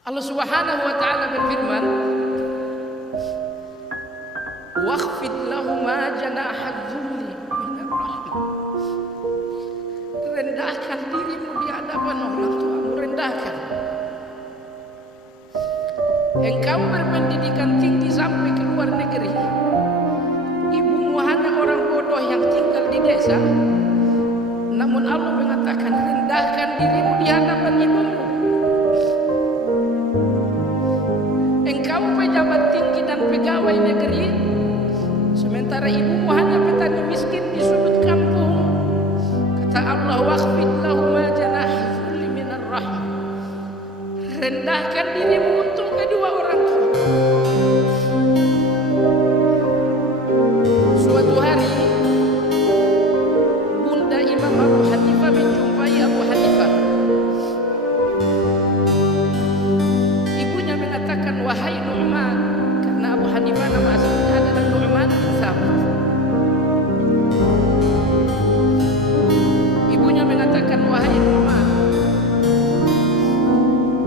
Allah Subhanahu wa taala berfirman, "Wakhfid lahuma janahadz-dzulli minar rahmah." Rendahkan dirimu di hadapan orang tuamu, rendahkan. Engkau berpendidikan tinggi sampai ke luar negeri, ibumu hanya orang bodoh yang tinggal di desa. Namun Allah mengatakan, rendahkan dirimu di hadapan ibumu. Engkau pejabat tinggi dan pegawai negeri, sementara ibumu hanya petani miskin di sudut kampung. Kata Allah, wakhfid lahuma janahadz-dzulli minar rahmah. Rendahkan dirimu untuk kedua orang tua. Suatu hari Bunda Imam Abu Hanifah menjumpai Abu Hanifah. Ibunya mengatakan, wahai Nu'man, karena Abu Hanifah nama aslinya adalah Nu'man bin Thabit. Ibunya mengatakan, wahai Nu'man,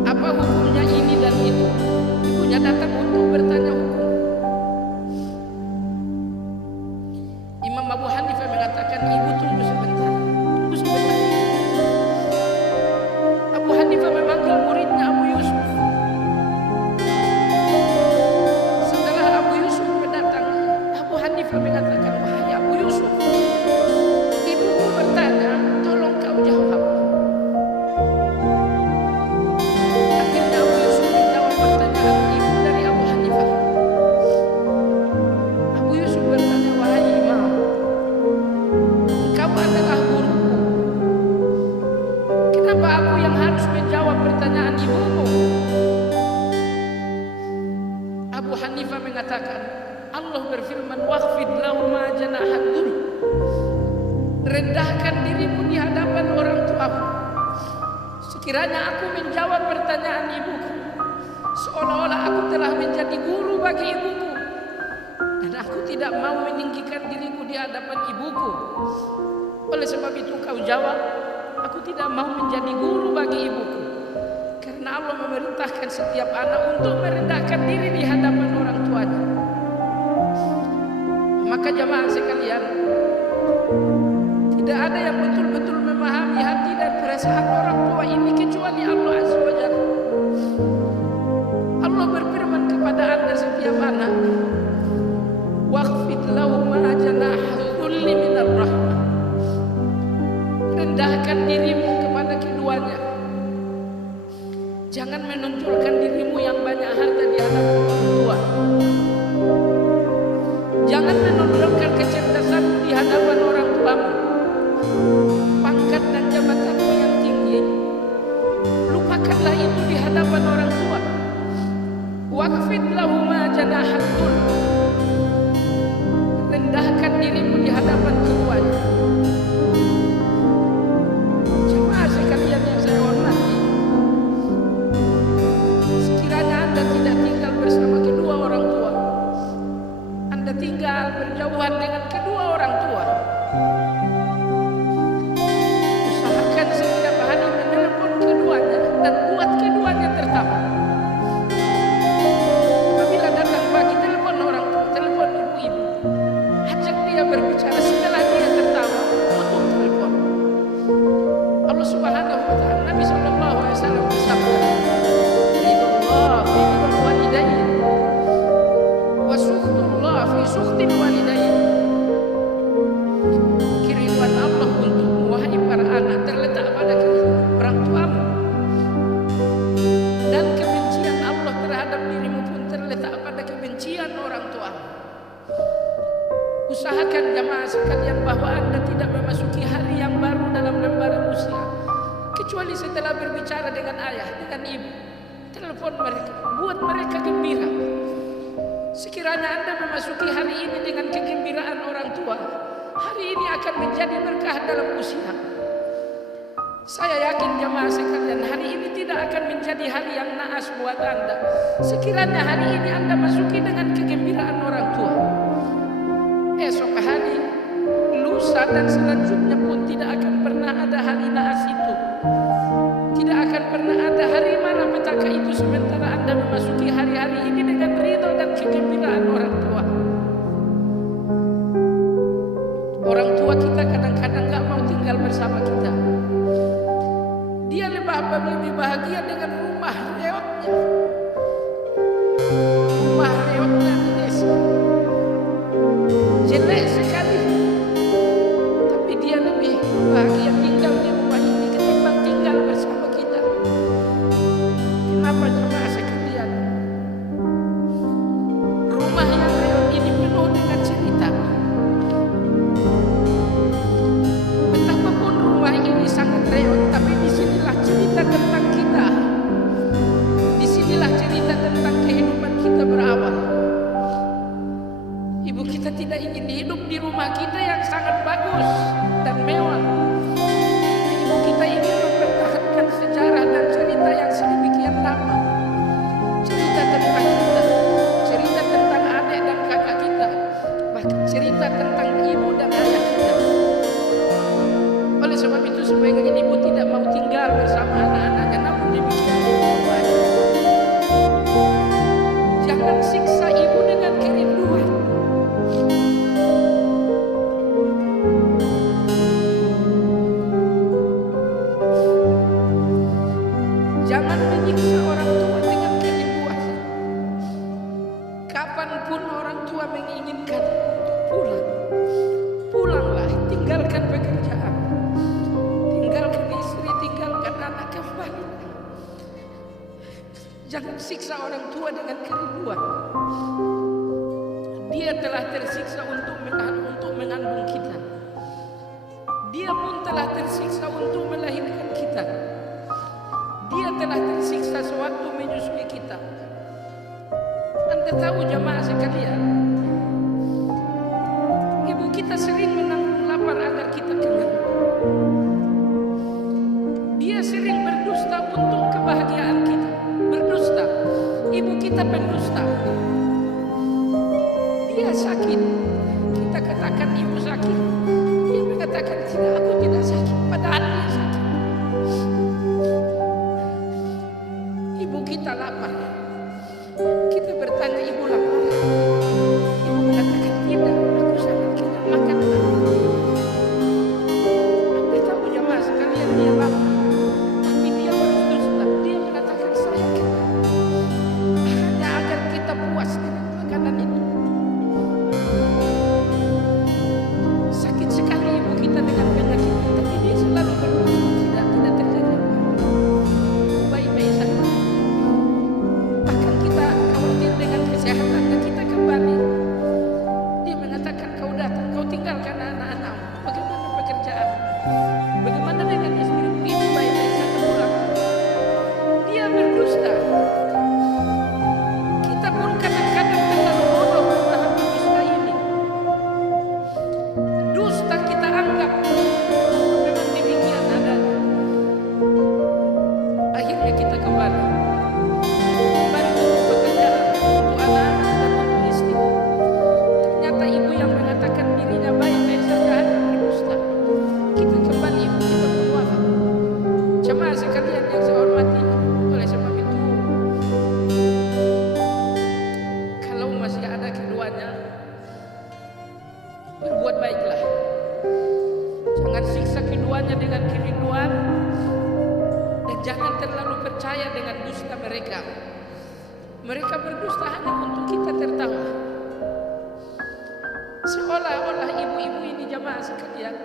apa hukumnya ini dan itu? Ibunya datang untuk bertanya hukum. Imam Abu Hanifah mengatakan, ibu tunggu sebentar, tunggu sebentar. Abu Hanifah memanggil muridnya Abu Yusuf. Setelah Abu Yusuf mendatang, Abu Hanifah mengatakan, wahai Abu Yusuf, ibuku bertanya, tolong kau jawab. Akhirnya Abu Yusuf menjawab pertanyaan ibu dari Abu Hanifah. Abu Yusuf bertanya, wahai Imam, engkau adalah guruku. Kenapa aku yang harus menjawab pertanyaan ibumu? Abu Hanifah mengatakan, Allah berfirman, wakhfid lahuma janahadz-dzulli. Rendahkan dirimu di hadapan orang tuamu. Sekiranya aku menjawab pertanyaan ibuku, seolah-olah aku telah menjadi guru bagi ibuku, dan aku tidak mau meninggikan diriku di hadapan ibuku. Oleh sebab itu kau jawab, aku tidak mau menjadi guru bagi ibuku. Karena Allah memerintahkan setiap anak untuk merendahkan diri di hadapan orang tuanya. Maka jamaah sekalian, tidak ada yang betul-betul memahami hati dan perasaan orang tua ini kecuali Allah Azza wa Jalla. Allah berfirman kepada anda setiap anak, wakhfid lahuma janahadz-dzulli minar rahmah. Rendahkan dirimu kepada keduanya. Jangan menonjolkan dirimu yang banyak harta di hadapan orang tua. Jangan menonjolkan kecerdasanmu di hadapan orang tuamu, pangkat dan jabatanmu yang tinggi. Lupakanlah itu di hadapan orang tua. Wakhfid lahuma janahadz-dzulli. Rendahkan dirimu di hadapan keduanya. Jemaah sekalian yang saya hormati, sekiranya anda tidak tinggal bersama kedua orang tua, anda tinggal berjauhan dengan kedua orang tua, usahakan setiap hari menelepon keduanya dan buat keduanya tertawa. Apabila datang pagi, telepon orang tua, telepon ibu-ibu, ajak dia berbicara. Setelah dia tertawa, tutup telepon. Allah Subhanahu wa taala, Nabi sallallahu alaihi wasallam bersabda, ridullah fi ridul walidain wa sukhtullah fi sukhtil walidain. Keriduan Allah untukmu, wahai para anak, terletak pada orang tuamu, dan kebencian Allah terhadap dirimu pun terletak pada kebencian orang tuamu. Usahakan jamaah sekalian bahwa anda tidak memasuki hari yang baru dalam lembaran usia kecuali setelah berbicara dengan ayah, dengan ibu. Telepon mereka, buat mereka gembira. Sekiranya anda memasuki hari ini dengan kegembiraan orang tua, hari ini akan menjadi berkah dalam usia. Saya yakin jamaah sekalian, hari ini tidak akan menjadi hari yang naas buat anda. Sekiranya hari ini anda masuki dengan kegembiraan orang tua, esok hari, lusa dan selanjutnya pun tidak akan pernah ada hari naas itu. Tidak akan pernah ada hari mana petaka itu sementara Anda memasuki hari-hari ini dengan ridho dan kegembiraan orang tua. Orang tua kita kadang-kadang gak mau tinggal bersama kita. Dia lebih bahagia dengan rumah reotnya. Rumah reotnya di desa jelek sekali, tapi dia lebih bahagia tinggal di rumah ini ketimbang tinggal bersama kita. Kenapa jemaah sekalian? Rumah yang reot ini penuh dengan cerita. Betapapun rumah ini sangat reot, tapi disinilah cerita tentang kita. Disinilah cerita tentang kehidupan kita berawal. Ibu kita tidak ingin hidup di rumah kita yang sangat bagus dan mewah. Ibu kita ingin mempertahankan sejarah dan cerita yang sedemikian lama. Cerita tentang kita, cerita tentang adik dan kakak kita, bahkan cerita tentang ibu dan ayah kita. Oleh sebab itu sebaiknya ibu tidak mau tinggal bersama anak-anaknya, namun demikian baik. Jangan siksa ibu dengan kerinduan. Jangan menyiksa orang tua dengan kerinduan. Kapanpun orang tua menginginkan untuk pulang, pulanglah, tinggalkan pekerjaan, tinggalkan istri, tinggalkan anak, kembali. Jangan siksa orang tua dengan kerinduan. Dia telah tersiksa untuk mengandung kita. Dia pun telah tersiksa untuk melahirkan kita. Dia telah tersiksa sewaktu menyusui kita. Anda tahu jemaah sekalian, ibu kita sering menanggung lapar agar kita kenyang. Dia sering berdusta untuk kebahagiaan kita. Berdusta. Ibu kita pendusta. Dia sakit, kita katakan ibu sakit. Dia mengatakan tidak, aku tidak sakit, padahal dia sakit. Ibu kita lapar, kita bertanya ibu lapar. Ibu mengatakan tidak, aku sangat kenyang, makanlah. Anda tahu jemaah sekalian, dia lapar, tapi dia berdusta. Dia mengatakan saya kenyang, hanya agar kita puas dengan makanan itu. Sakit sekali ibu kita dengan penyakit, tapi dia selalu berdoa tidak terjadi. Baik-baik saja. Bahkan kita khawatir dengan kesehatannya, kita kembali. Dia mengatakan kau datang, kau tinggalkan anak-anak. Bagaimana pekerjaan? Bagaimana dengan istrimu? Ibu baik-baik saja pulang. Dia berdusta. Kita pun kadang-kadang terlalu bodoh memahami dusta ini. Dusta kita anggap memang demikian adanya. Akhirnya kita kembali untuk pekerjaan, untuk anak-anak dan untuk istri. Ternyata ibu yang mengatakan dirinya baik-baik saja hanya berdusta. Kita kembali, ibu kita pun wafat. Jemaah sekalian yang saya hormati, oleh sebab itu, kalau masih ada keduanya, berbuat baiklah. Jangan siksa keduanya dengan kerinduan, dan jangan terlalu percaya dengan dusta mereka. Mereka berdusta hanya untuk kita tertawa. Seolah-olah ibu-ibu ini jemaah sekalian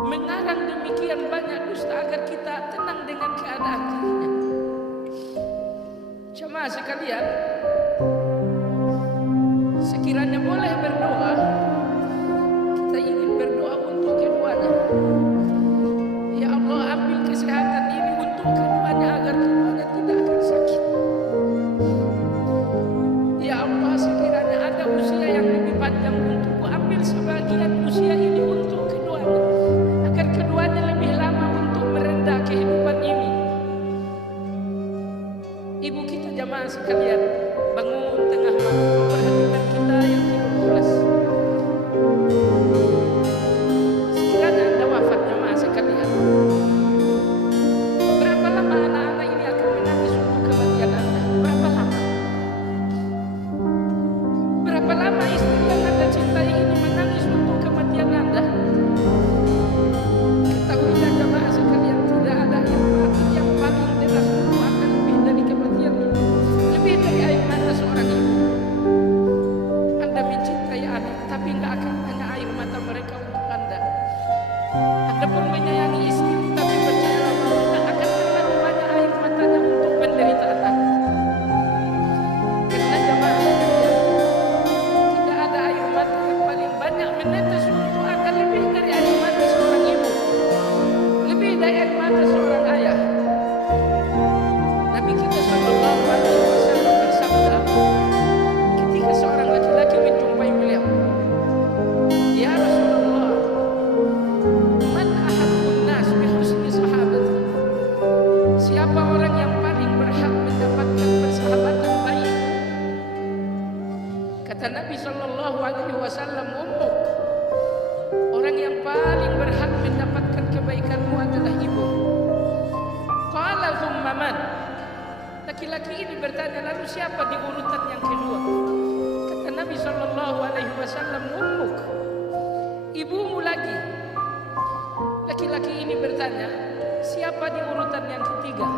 mengarang demikian banyak dusta agar kita tenang dengan keadaan dirinya. Jemaah sekalian, sekiranya boleh berdoa, kita ingin berdoa untuk keduanya. Ya Allah, ambil kesehatan ini untuk keduanya agar keduanya tidak akan sakit. Ya Allah, sekiranya ada usia yang lebih panjang untukku, ambil sebagian usia ini untuk keduanya agar keduanya lebih lama untuk merendah kehidupan ini. Ibu kita jemaah sekalian, bangun tengah malam, memperhatikan kita yang tidur pulas. Sekiranya Anda wafat jemaah sekalian, berapa lama anak Kata Nabi Shallallahu Alaihi Wasallam, ummuk, orang yang paling berhak mendapatkan kebaikanmu adalah ibu. Qala thumma man? Laki-laki ini bertanya, lalu siapa di urutan yang kedua? Kata Nabi Shallallahu Alaihi Wasallam, ummuk, ibumu lagi. Laki-laki ini bertanya, siapa di urutan yang ketiga?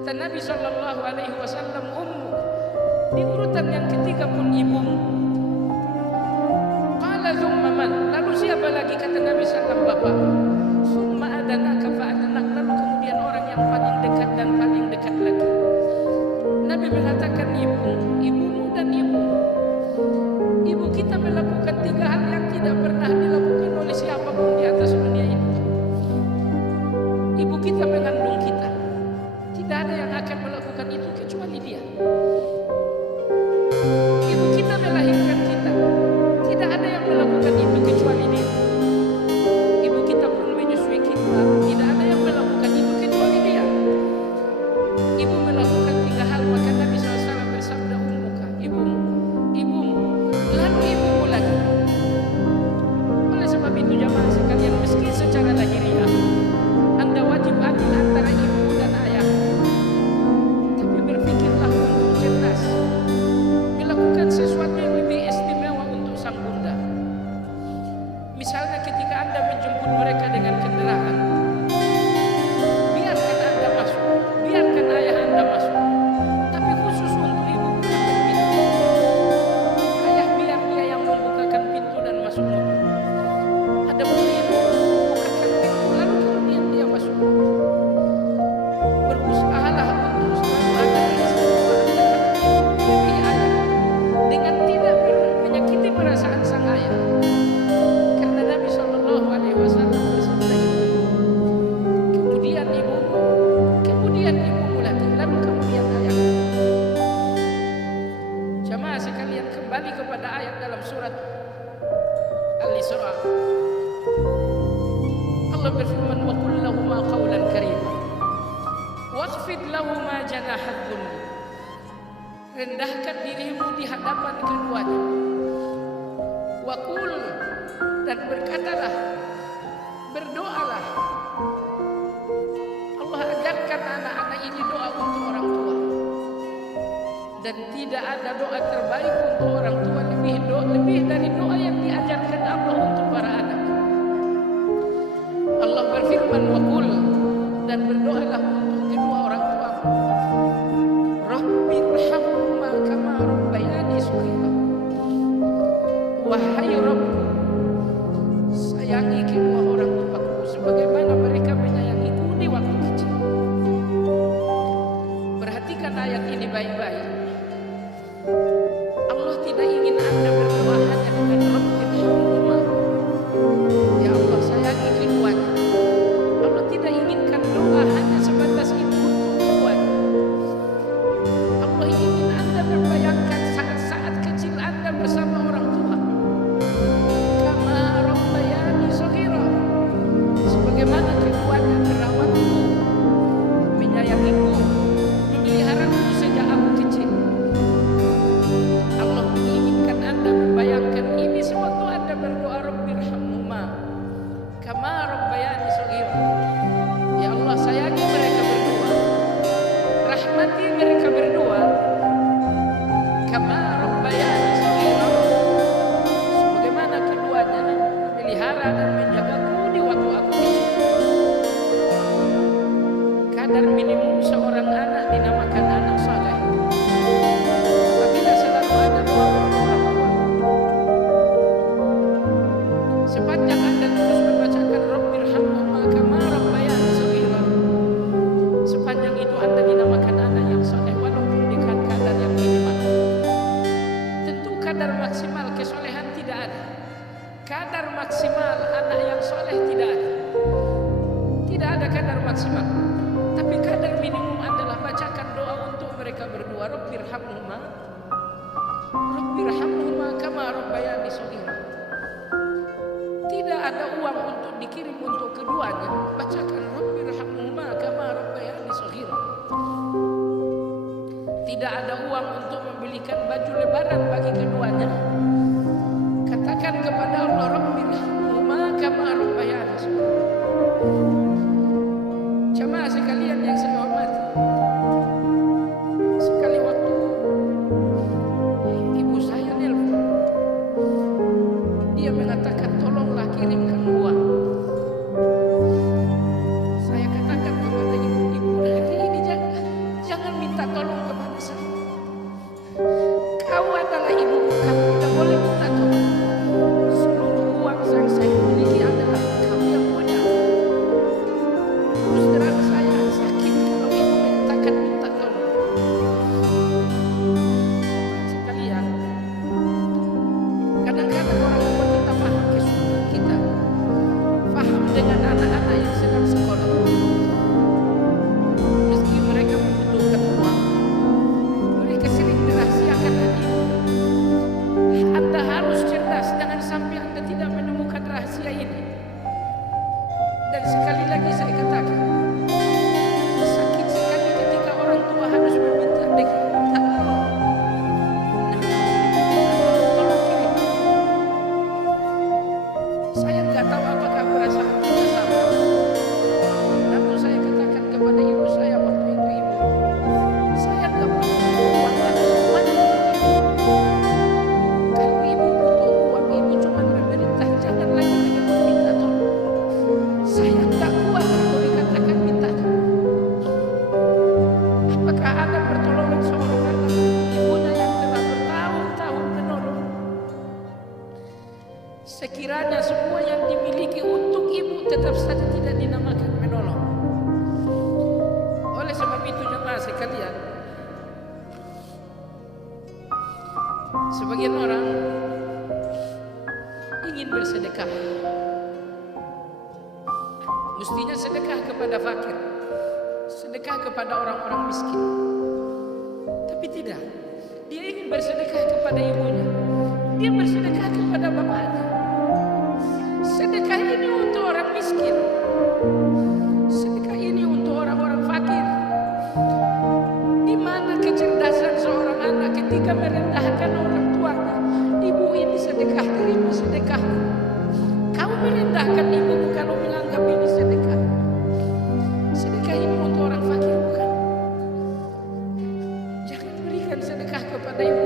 Kata Nabi Shallallahu Alaihi Wasallam, ummuk, di urutan yang ketiga pun ibumu. Qala thumma man? Lalu siapa lagi? Kata Nabi Sallam, bapak. Summa adanaka fa adanak. Lalu kemudian orang yang paling dekat dan paling dekat lagi. Nabi mengatakan ibumu dan ibu. Ibu kita melakukan 3 hal yang tidak pernah dilakukan oleh siapapun di atas dunia ini. Ibu kita mengandung kita. Tidak ada yang akan melakukan itu kecuali dia. Ibu kita melahirkan kita. Tidak ada yang melakukan itu kecuali dia. Ibu kita pun menyusui kita. Tidak ada yang melakukan itu kecuali dia. Ibu melakukan 3 hal, maka Nabi SAW bersabda, ummuka, ibumu, ibumu, lalu ibumu lagi. Oleh sebab itu jamaah sekalian, meski secara lahiriah Anda wajib adil antara ibu dan ayah, tapi berpikirlah untuk cerdas, melakukan sesuatu yang lebih istimewa untuk sang bunda. Misalnya ketika Anda menjemput mereka dengan kendaraan, biarkan Anda masuk, biarkan ayah Anda masuk, tapi khusus untuk ibu bukakan pintu. Ayah biar dia yang membukakan pintu dan masuk mobil. Ada pun ibu bukakan pintu lalu kemudian dia masuk mobil. Berusahalah untuk selalu ada di lebih ayah, dengan tidak menyakiti perasaan sang ayah. Karena Nabi Shallallahu Alaihi Wasallam bersabda, kemudian ibumu lagi, lalu kemudian ayah. Jamaah sekalian, kembali kepada ayat dalam surat Al-Isra. Allah berfirman, wa qul lahuma qawlan karima wakhfid lahuma janahadh dhulli. Rendahkan dirimu di hadapan keduanya. Wa qul, dan berkatalah, berdoalah. Allah ajarkan anak-anak ini doa untuk orang tua. Dan tidak ada doa terbaik untuk orang tua lebih dari doa yang diajarkan Allah untuk para anak. Allah berfirman, wa qul, dan berdoalah untuk kedua orang tuamu. Rabbirhamhuma kama rabbayani shaghira. Wahai Rabbku, sayangi kedua orang tuaku sebagaimana mereka menyayangiku di waktu kecil. Perhatikan ayat ini baik-baik. Allah tidak ingin Anda berdoa hanya dengan Rabbirhamhuma, ya Allah sayangi keduanya. Allah tidak inginkan doa hanya sebatas itu untuk keduanya. Allah ingin Anda berbayangkan saat-saat kecil Anda bersama orang tua. Kama rabbayani shaghira, sebagaimana keduanya merawatku, menyayangiku, memeliharaku sejak aku kecil. Allah menginginkan Anda membayangkan ini sewaktu Anda berdoa, Rabbirhamhuma kama rabbayani shaghira. Ya Allah sayangi mereka berdua, rahmati mereka berdua, kama rabbayani shaghira, sebagaimana keduanya memelihara dan menjagaku di waktu aku kecil. Kadar minimum seorang anak dinamakan anak saleh apabila selalu ada doa untuk orang tua. Sepanjang Anda terus membacakan Rabbirhamhuma kama rabbayani shaghira, sepanjang itu Anda dinamakan anak yang saleh, walaupun dengan kadar yang minimal. Tentu kadar maksimal kesolehan tidak ada. Kadar maksimal anak yang soleh tidak ada. Tidak ada kadar maksimal. Tapi kadar minimum adalah bacakan doa untuk mereka berdua. Rabbirhamhuma kama rabbayani shaghira. Tidak ada uang untuk dikirim untuk keduanya. Bacakan Rabbirhamhuma kama rabbayani shaghira. tidak ada uang untuk membelikan baju lebaran bagi keduanya, katakan kepada Allah, Rabbirhamhuma kama rabbayani shaghira. Jamaah sekalian yang saya hormati, sekali waktu ibu saya nelpon, dia mengatakan tolonglah kirimkan uang. Saya katakan kepada ibu, hari ini jangan minta tolong kepada saya. Kau adalah ibu, kamu tidak boleh minta tolong. Seluruh uang yang saya miliki adalah kau yang punya. Terus terang saya sakit kalau ibu mengatakan minta tolong. Sekalian, kadang-kadang orang membuat kita paham kesulitan kita, paham dengan anak-anak yang sedang sekolah. Meski mereka membutuhkan uang, mereka sering dirahasiakan hati. Anda harus cerdas, jangan sampai Anda tidak menemukan rahasia ini. Dan sekali lagi saya katakan, sakit sekali ketika orang tua harus meminta tolong. Tolong kirim. Saya nggak tahu apakah perasaan kita sama. Namun saya katakan kepada ibu saya waktu itu, ibu, saya nggak butuh uang lagi. Kalau ibu butuh uang, ibu cuma memerintah, jangan lagi minta tolong. Saya nggak kuat kalau dikatakan minta tolong. Apakah Anda pertolongan seorang anak ibunya yang telah bertahun-tahun menolong? Sekiranya semua yang dimiliki untuk ibu tetap saja tidak dinamakan menolong. Oleh sebab itu jemaah sekalian, sebagian orang ingin bersedekah. Mestinya sedekah kepada fakir, sedekah kepada orang-orang miskin. Tapi tidak, dia ingin bersedekah kepada ibunya, dia bersedekah kepada bapaknya. Sedekah ini untuk orang miskin, sedekah ini untuk orang-orang fakir. Di mana kecerdasan seorang anak ketika merendahkan orang tuanya? Ibu, ini sedekah, terima sedekah. Kau merendahkan ibumu kalau menganggap ini sedekah. Sedekah ini untuk orang fakir, bukan? Jangan berikan sedekah kepada ibu